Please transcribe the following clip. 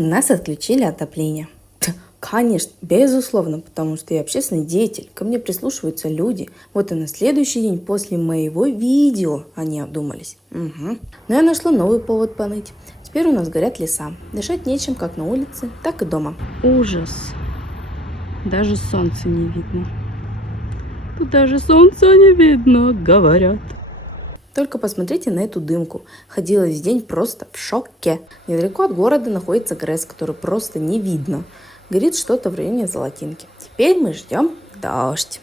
У нас отключили отопление. Конечно, безусловно, потому что я общественный деятель, ко мне прислушиваются люди. Вот и на следующий день после моего видео они обдумались. Угу. Но я нашла новый повод поныть. Теперь у нас горят леса. Дышать нечем как на улице, так и дома. Ужас. Даже солнца не видно. Тут даже солнца не видно, говорят. Только посмотрите на эту дымку. Ходила весь день просто в шоке. Недалеко от города находится ГРЭС, который просто не видно. Горит что-то в районе Золотинки. Теперь мы ждем дождь.